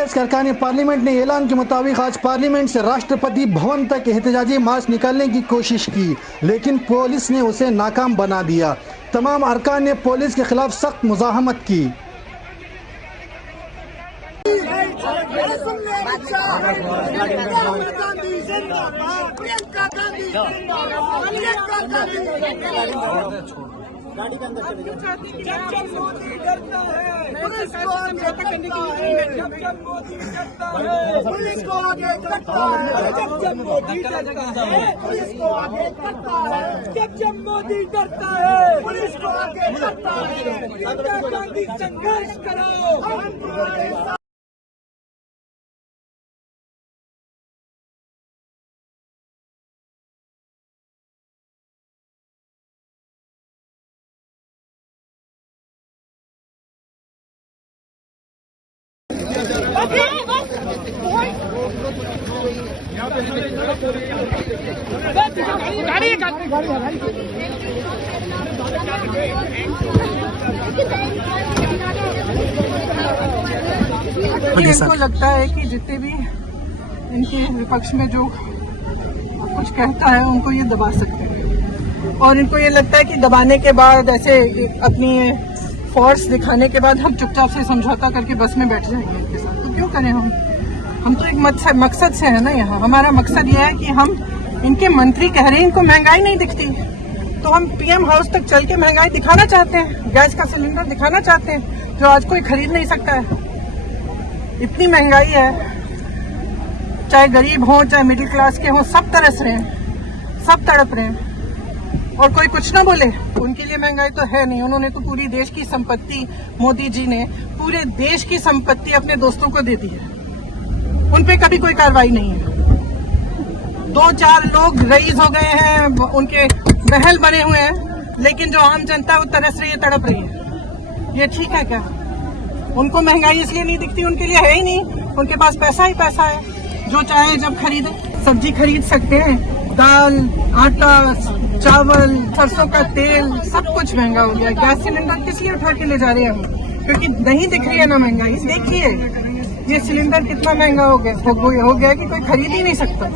कांग्रेस के अरकान पार्लियामेंट ने ऐलान के मुताबिक आज पार्लियामेंट से राष्ट्रपति भवन तक एहतजाजी मार्च निकालने की कोशिश की, लेकिन पुलिस ने उसे नाकाम बना दिया। तमाम अरकान ने पुलिस के खिलाफ सख्त मुज़ाहमत की। गाड़ी के अंदर चले जाओ। जब मोदी डरता है पुलिस को आगे करता है, जब मोदी डरता है पुलिस को आगे करता है, जब मोदी डरता है पुलिस को आगे करता है, जब मोदी डरता है पुलिस को आगे करता है। इंदिरा गांधी संघर्ष करो। इनको लगता है कि जितने भी इनके विपक्ष में जो कुछ कहता है उनको ये दबा सकते हैं, और इनको ये लगता है कि दबाने के बाद ऐसे अपनी फोर्स दिखाने के बाद हम चुपचाप से समझौता करके बस में बैठ जाएंगे इनके साथ। तो क्यों करें हम तो एक मकसद से है ना यहाँ। हमारा मकसद ये है कि हम इनके मंत्री कह रहे हैं इनको महंगाई नहीं दिखती, तो हम पीएम हाउस तक चल के महंगाई दिखाना चाहते हैं, गैस का सिलेंडर दिखाना चाहते हैं जो आज कोई खरीद नहीं सकता है। इतनी महंगाई है, चाहे गरीब हो चाहे मिडिल क्लास के हो, सब तरस रहे हैं, सब तड़प रहे हैं, और कोई कुछ ना बोले। उनके लिए महंगाई तो है नहीं, उन्होंने तो पूरी देश की संपत्ति, मोदी जी ने पूरे देश की संपत्ति अपने दोस्तों को दे दी है, उन पे कभी कोई कार्रवाई नहीं है। 2-4 लोग रईस हो गए हैं, उनके महल बने हुए हैं, लेकिन जो आम जनता है वो तरस रही है, तड़प रही है। ये ठीक है क्या? उनको महंगाई इसलिए नहीं दिखती, उनके लिए है ही नहीं, उनके पास पैसा ही पैसा है, जो चाहे जब खरीदे। सब्जी खरीद सकते हैं, दाल, आटा, चावल, सरसों का तेल, सब कुछ महंगा हो गया। गैस सिलेंडर किस लिए उठा के ले जा रहे हैं हम? क्योंकि नहीं दिख रही है ना महंगाई। देखिए ये सिलेंडर कितना महंगा हो गया कि कोई खरीद ही नहीं सकता।